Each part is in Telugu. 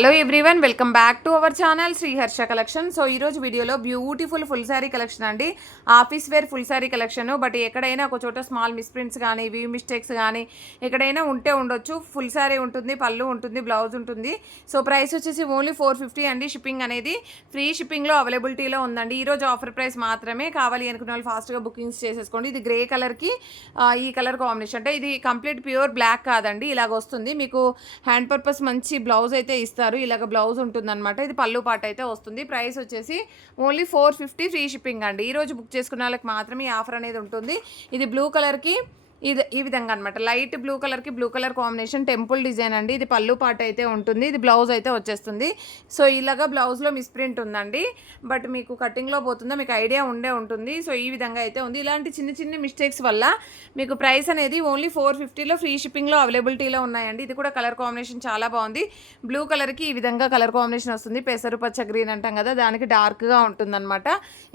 Hello everyone, welcome back to our channel Shri Harsha collection. So ఈరోజు వీడియోలో బ్యూటిఫుల్ ఫుల్ శారీ కలెక్షన్ అండి. Office wear full sari collection. But ఎక్కడైనా ఒక చోట స్మాల్ మిస్ప్రింట్స్ కానీ వ్యూ మిస్టేక్స్ కానీ ఎక్కడైనా ఉంటే ఉండొచ్చు. ఫుల్ శారీ ఉంటుంది, పళ్ళు ఉంటుంది, బ్లౌజ్ ఉంటుంది. సో ప్రైస్ వచ్చేసి ఓన్లీ 450 అండి. షిప్పింగ్ అనేది ఫ్రీ షిప్పింగ్లో అవైలబిలిటీలో ఉందండి. ఈరోజు ఆఫర్ ప్రైస్ మాత్రమే. కావాలి అనుకున్న వాళ్ళు ఫాస్ట్గా బుకింగ్స్ చేసేసుకోండి. ఇది గ్రే కలర్కి ఈ కలర్ కాంబినేషన్, అంటే ఇది కంప్లీట్ ప్యూర్ బ్లాక్ కాదండి, ఇలాగ వస్తుంది. మీకు హ్యాండ్ పర్పస్ మంచి బ్లౌజ్ అయితే ఇస్తారు. ఇలాగ బ్లౌజ్ ఉంటుందన్నమాట. ఇది పళ్ళు పాట అయితే వస్తుంది. ప్రైస్ వచ్చేసి ఓన్లీ 450 ఫ్రీ షిప్పింగ్ అండి. ఈరోజు బుక్ చేసుకున్న వాళ్ళకి మాత్రమే ఈ ఆఫర్ అనేది ఉంటుంది. ఇది బ్లూ కలర్కి ఈ విధంగా అనమాట. లైట్ బ్లూ కలర్కి blue colour combination temple design అండి. ఇది పళ్ళు పాట అయితే ఉంటుంది. ఇది బ్లౌజ్ అయితే వచ్చేస్తుంది. సో ఇలాగా బ్లౌజ్లో మిస్ప్రింట్ ఉందండి. బట్ మీకు కటింగ్లో పోతుందో మీకు ఐడియా ఉంటుంది. సో ఈ విధంగా అయితే ఉంది. ఇలాంటి చిన్న చిన్న మిస్టేక్స్ వల్ల మీకు ప్రైస్ అనేది ఓన్లీ 450లో ఫ్రీ షిప్పింగ్లో అవైలబిలిటీలో ఉన్నాయండి. ఇది కూడా కలర్ కాంబినేషన్ చాలా బాగుంది. బ్లూ కలర్కి ఈ విధంగా కలర్ కాంబినేషన్ వస్తుంది. పెసరు పచ్చ గ్రీన్ అంటాం కదా, దానికి డార్క్గా ఉంటుందన్నమాట.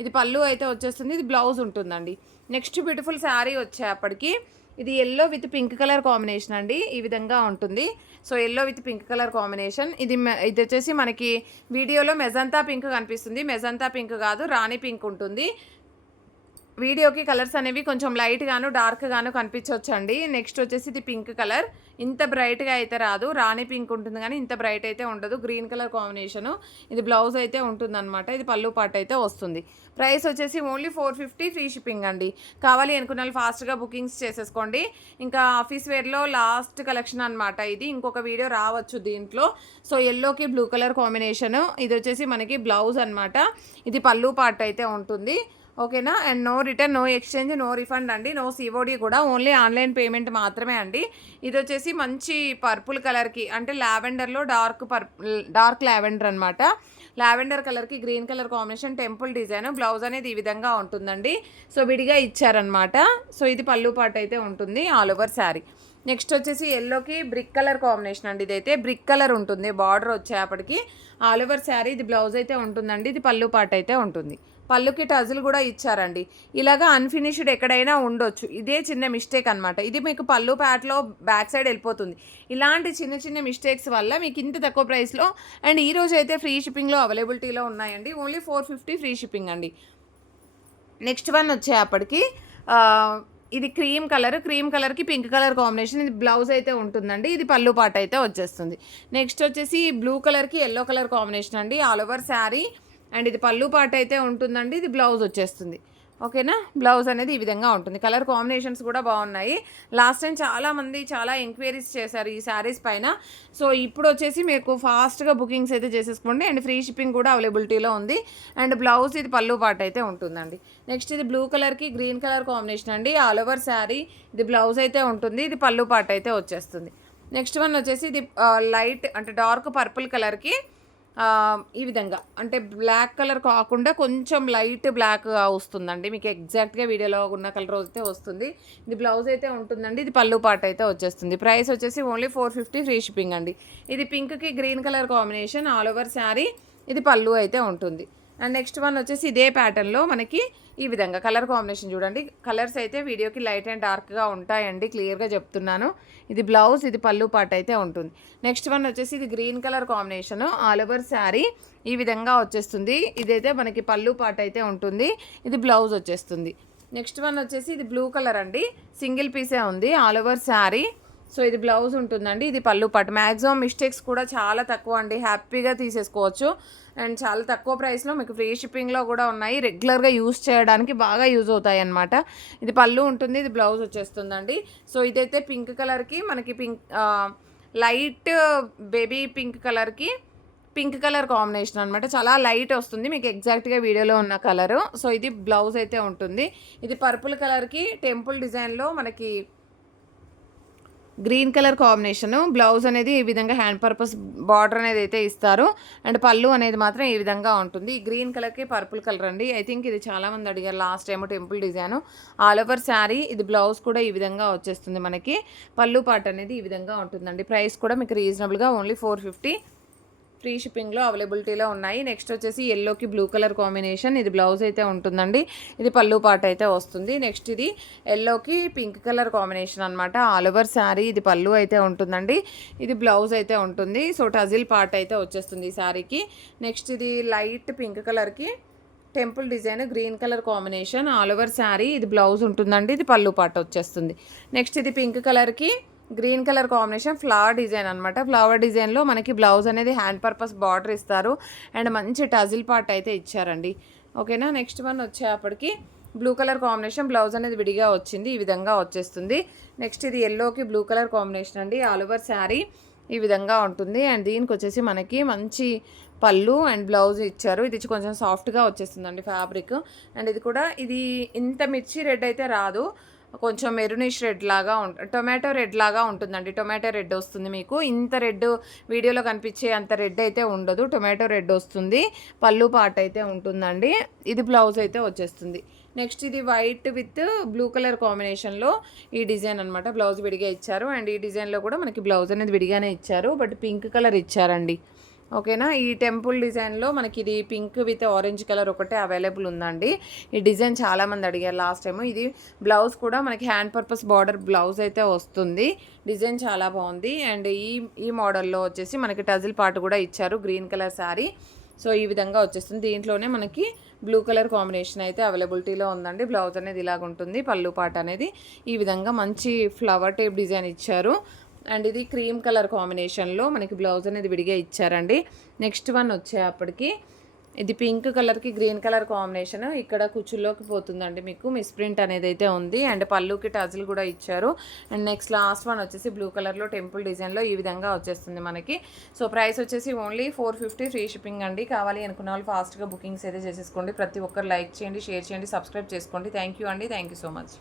ఇది పళ్ళు అయితే వచ్చేస్తుంది. ఇది బ్లౌజ్ ఉంటుందండి. నెక్స్ట్ బ్యూటిఫుల్ శారీ వచ్చేప్పటికి ఇది yellow with pink colour combination అండి. ఈ విధంగా ఉంటుంది. So yellow with pink colour combination. ఇది వచ్చేసి మనకి వీడియోలో మెజంతా పింక్ కనిపిస్తుంది. మెజంతా పింక్ కాదు, రాణి పింక్ ఉంటుంది. వీడియోకి కలర్స్ అనేవి కొంచెం లైట్ గాను డార్క్ గాను కనిపించవచ్చండి. నెక్స్ట్ వచ్చేసి ఇది పింక్ కలర్. ఇంత బ్రైట్గా అయితే రాదు, రాణి పింక్ ఉంటుంది కానీ ఇంత బ్రైట్ అయితే ఉండదు. Green colour combination. ఇది బ్లౌజ్ అయితే ఉంటుందన్నమాట. ఇది పళ్ళు పాట అయితే వస్తుంది. ప్రైస్ వచ్చేసి ఓన్లీ 450 ఫ్రీ షిప్పింగ్ అండి. కావాలి అనుకున్న వాళ్ళు ఫాస్ట్గా బుకింగ్స్ చేసేసుకోండి. ఇంకా ఆఫీస్ వేర్లో లాస్ట్ కలెక్షన్ అనమాట ఇది. ఇంకొక వీడియో రావచ్చు దీంట్లో. సో ఎల్లోకి బ్లూ కలర్ కాంబినేషను. ఇది వచ్చేసి మనకి బ్లౌజ్ అనమాట. ఇది పళ్ళు పాట అయితే ఉంటుంది. ఓకేనా. And no return, no exchange, no refund అండి. నో సిఓడి కూడా, ఓన్లీ ఆన్లైన్ పేమెంట్ మాత్రమే అండి. ఇది వచ్చేసి మంచి పర్పుల్ కలర్కి, అంటే లావెండర్లో డార్క్ లావెండర్ అనమాట. లావెండర్ కలర్కి green colour combination temple design. Blouse అనేది ఈ విధంగా ఉంటుందండి. సో విడిగా ఇచ్చారనమాట. సో ఇది పళ్ళు పాట అయితే ఉంటుంది ఆల్ ఓవర్ శారీ. నెక్స్ట్ వచ్చేసి ఎల్లోకి బ్రిక్ కలర్ కాంబినేషన్ అండి. ఇదైతే బ్రిక్ కలర్ ఉంటుంది. బార్డర్ వచ్చేప్పటికి ఆల్ ఓవర్ శారీ. ఇది బ్లౌజ్ అయితే ఉంటుందండి. ఇది పళ్ళు పాట అయితే ఉంటుంది. పళ్ళుకి టజులు కూడా ఇచ్చారండి. ఇలాగా అన్ఫినిష్డ్ ఎక్కడైనా ఉండొచ్చు. ఇదే చిన్న మిస్టేక్ అనమాట. ఇది మీకు పళ్ళు ప్యాట్లో బ్యాక్ సైడ్ వెళ్ళిపోతుంది. ఇలాంటి చిన్న చిన్న మిస్టేక్స్ వల్ల మీకు ఇంత తక్కువ ప్రైస్లో అండ్ ఈరోజు అయితే ఫ్రీ షిప్పింగ్లో అవైలబిలిటీలో ఉన్నాయండి. ఓన్లీ 450 ఫ్రీ షిప్పింగ్ అండి. నెక్స్ట్ వన్ వచ్చేప్పటికి ఇది క్రీమ్ కలర్కి పింక్ కలర్ కాంబినేషన్. ఇది బ్లౌజ్ అయితే ఉంటుందండి. ఇది పళ్ళు పాట అయితే వచ్చేస్తుంది. నెక్స్ట్ వచ్చేసి బ్లూ కలర్కి ఎల్లో కలర్ కాంబినేషన్ అండి. All over sari. అండ్ ఇది పళ్ళు పాట అయితే ఉంటుందండి. ఇది బ్లౌజ్ వచ్చేస్తుంది. ఓకేనా. బ్లౌజ్ అనేది ఈ విధంగా ఉంటుంది. కలర్ కాంబినేషన్స్ కూడా బాగున్నాయి. లాస్ట్ టైం చాలామంది చాలా ఎంక్వైరీస్ చేశారు ఈ శారీస్ పైన. సో ఇప్పుడు వచ్చేసి మీకు ఫాస్ట్గా బుకింగ్స్ అయితే చేసేసుకోండి. అండ్ ఫ్రీ షిప్పింగ్ కూడా అవైలబిలిటీలో ఉంది. అండ్ బ్లౌజ్ ఇది పళ్ళు పాట అయితే ఉంటుందండి. నెక్స్ట్ ఇది బ్లూ కలర్కి గ్రీన్ కలర్ కాంబినేషన్ అండి. All over sari. ఇది బ్లౌజ్ అయితే ఉంటుంది. ఇది పళ్ళు పాట అయితే వచ్చేస్తుంది. నెక్స్ట్ వన్ వచ్చేసి ఇది లైట్ అంటే డార్క్ పర్పుల్ కలర్కి ఈ విధంగా, అంటే బ్లాక్ కలర్ కాకుండా కొంచెం లైట్ బ్లాక్ వస్తుందండి. మీకు ఎగ్జాక్ట్గా వీడియోలో ఉన్న కలర్ అయితే వస్తుంది. ఇది బ్లౌజ్ అయితే ఉంటుందండి. ఇది పళ్ళు పాట అయితే వచ్చేస్తుంది. ప్రైస్ వచ్చేసి ఓన్లీ 450 ఫ్రీ షిప్పింగ్ అండి. ఇది పింక్కి green colour combination all over sari. ఇది పళ్ళు అయితే ఉంటుంది. అండ్ నెక్స్ట్ వన్ వచ్చేసి ఇదే ప్యాటర్న్లో మనకి ఈ విధంగా కలర్ కాంబినేషన్ చూడండి. కలర్స్ అయితే వీడియోకి లైట్ అండ్ డార్క్గా ఉంటాయండి, క్లియర్గా చెప్తున్నాను. ఇది బ్లౌజ్, ఇది పళ్ళు పాట అయితే ఉంటుంది. నెక్స్ట్ వన్ వచ్చేసి ఇది green colour combination all over sari. ఈ విధంగా వచ్చేస్తుంది. ఇదైతే మనకి పళ్ళు పాట అయితే ఉంటుంది. ఇది బ్లౌజ్ వచ్చేస్తుంది. నెక్స్ట్ వన్ వచ్చేసి ఇది బ్లూ కలర్ అండి. సింగిల్ పీసే ఉంది ఆల్ ఓవర్ శారీ. సో ఇది బ్లౌజ్ ఉంటుందండి. ఇది పళ్ళు పాటు. మ్యాక్సిమం మిస్టేక్స్ కూడా చాలా తక్కువ అండి, హ్యాపీగా తీసేసుకోవచ్చు. అండ్ చాలా తక్కువ ప్రైస్లో మీకు ఫ్రీ షిప్పింగ్లో కూడా ఉన్నాయి. రెగ్యులర్గా యూస్ చేయడానికి బాగా యూజ్ అవుతాయి అన్నమాట. ఇది పళ్ళు ఉంటుంది. ఇది బ్లౌజ్ వచ్చేస్తుందండి. సో ఇదైతే పింక్ కలర్కి మనకి లైట్ బేబీ పింక్ కలర్కి పింక్ కలర్ కాంబినేషన్ అనమాట. చాలా లైట్ వస్తుంది మీకు ఎగ్జాక్ట్గా వీడియోలో ఉన్న కలరు. సో ఇది బ్లౌజ్ అయితే ఉంటుంది. ఇది పర్పుల్ కలర్కి టెంపుల్ డిజైన్లో మనకి గ్రీన్ కలర్ కాంబినేషను. బ్లౌజ్ అనేది ఈ విధంగా హ్యాండ్ పర్పస్ బార్డర్ అనేది అయితే ఇస్తారు. అండ్ పళ్ళు అనేది మాత్రం ఈ విధంగా ఉంటుంది. ఈ గ్రీన్ కలర్కి పర్పుల్ కలర్ అండి. ఐ థింక్ ఇది చాలామంది అడిగారు last time. Temple design all over sari. ఇది బ్లౌజ్ కూడా ఈ విధంగా వచ్చేస్తుంది. మనకి పళ్ళు పాట అనేది ఈ విధంగా ఉంటుందండి. ప్రైస్ కూడా మీకు రీజనబుల్గా ఓన్లీ 450 ఫ్రీ షిప్పింగ్లో అవైలబిలిటీలో ఉన్నాయి. నెక్స్ట్ వచ్చేసి ఎల్లోకి బ్లూ కలర్ కాంబినేషన్, ఇది బ్లౌజ్ అయితే ఉంటుందండి. ఇది పళ్ళు పాట అయితే వస్తుంది. నెక్స్ట్ ఇది ఎల్లోకి పింక్ కలర్ కాంబినేషన్ అనమాట. ఆల్ ఓవర్ శారీ ఇది పళ్ళు అయితే ఉంటుందండి. ఇది బ్లౌజ్ అయితే ఉంటుంది. సో టజిల్ పార్ట్ అయితే వచ్చేస్తుంది ఈ శారీకి. నెక్స్ట్ ఇది లైట్ పింక్ కలర్కి temple design green colour combination, all over sari ఇది బ్లౌజ్ ఉంటుందండి. ఇది పళ్ళు పాట వచ్చేస్తుంది. నెక్స్ట్ ఇది పింక్ కలర్కి green colour combination flower design అనమాట. ఫ్లవర్ డిజైన్లో మనకి బ్లౌజ్ అనేది హ్యాండ్ పర్పస్ బార్డర్ ఇస్తారు అండ్ మంచి టజిల్ పార్ట్ అయితే ఇచ్చారండి. ఓకేనా. నెక్స్ట్ వన్ వచ్చేప్పటికి బ్లూ కలర్ కాంబినేషన్, బ్లౌజ్ అనేది విడిగా వచ్చింది, ఈ విధంగా వచ్చేస్తుంది. నెక్స్ట్ ఇది ఎల్లోకి బ్లూ కలర్ కాంబినేషన్ అండి. ఆల్ ఓవర్ శారీ ఈ విధంగా ఉంటుంది అండ్ దీనికి వచ్చేసి మనకి మంచి పళ్ళు అండ్ బ్లౌజ్ ఇచ్చారు. ఇది కొంచెం సాఫ్ట్గా వచ్చేస్తుందండి ఫ్యాబ్రిక్. అండ్ ఇది కూడా ఇది ఇంత మిర్చి రెడ్ అయితే రాదు, కొంచెం మెరూనిష్ రెడ్ లాగా టొమాటో రెడ్ లాగా ఉంటుందండి. టొమాటో రెడ్ వస్తుంది మీకు. ఇంత రెడ్ వీడియోలో కనిపించే అంత రెడ్ అయితే ఉండదు, టొమాటో రెడ్ వస్తుంది. పళ్ళు పార్ట్ అయితే ఉంటుందండి. ఇది బ్లౌజ్ అయితే వచ్చేస్తుంది. నెక్స్ట్ ఇది వైట్ విత్ బ్లూ కలర్ కాంబినేషన్లో ఈ డిజైన్ అనమాట. బ్లౌజ్ విడిగా ఇచ్చారు అండ్ ఈ డిజైన్లో కూడా మనకి బ్లౌజ్ అనేది విడిగానే ఇచ్చారు, బట్ పింక్ కలర్ ఇచ్చారండి. ఓకేనా. ఈ టెంపుల్ డిజైన్లో మనకి ఇది పింక్ విత్ ఆరెంజ్ కలర్ ఒకటే అవైలబుల్ ఉందండి. ఈ డిజైన్ చాలామంది అడిగారు లాస్ట్ టైం. ఇది బ్లౌజ్ కూడా మనకి హ్యాండ్ పర్పస్ బార్డర్ బ్లౌజ్ అయితే వస్తుంది. డిజైన్ చాలా బాగుంది అండ్ ఈ మోడల్లో వచ్చేసి మనకి టజిల్ పార్ట్ కూడా ఇచ్చారు, గ్రీన్ కలర్ శారీ. సో ఈ విధంగా వచ్చేస్తుంది. దీంట్లోనే మనకి బ్లూ కలర్ కాంబినేషన్ అయితే అవైలబిలిటీలో ఉందండి. బ్లౌజ్ అనేది ఇలాగ ఉంటుంది, పళ్ళు పార్ట్ అనేది ఈ విధంగా మంచి ఫ్లవర్ టైప్ డిజైన్ ఇచ్చారు అండ్ ఇది క్రీమ్ కలర్ కాంబినేషన్లో మనకి బ్లౌజ్ అనేది విడిగా ఇచ్చారండి. నెక్స్ట్ వన్ వచ్చేప్పటికి ఇది పింక్ కలర్కి గ్రీన్ కలర్ కాంబినేషన్, ఇక్కడ కుచ్చుల్లోకి పోతుందండి మీకు మిస్ప్రింట్ అనేది అయితే ఉంది అండ్ పళ్ళుకి టజిల్ కూడా ఇచ్చారు. అండ్ నెక్స్ట్ లాస్ట్ వన్ వచ్చేసి బ్లూ కలర్లో టెంపుల్ డిజైన్లో ఈ విధంగా వచ్చేస్తుంది మనకి. సో ప్రైస్ వచ్చేసి ఓన్లీ 450 ఫ్రీ షిప్పింగ్ అండి. కావాలి అనుకున్న వాళ్ళు ఫాస్ట్గా బుకింగ్స్ అయితే చేసేసుకోండి. ప్రతి ఒక్కరు లైక్ చేయండి, షేర్ చేయండి, సబ్స్క్రైబ్ చేసుకోండి. థ్యాంక్ యూ అండి. Thank you so much.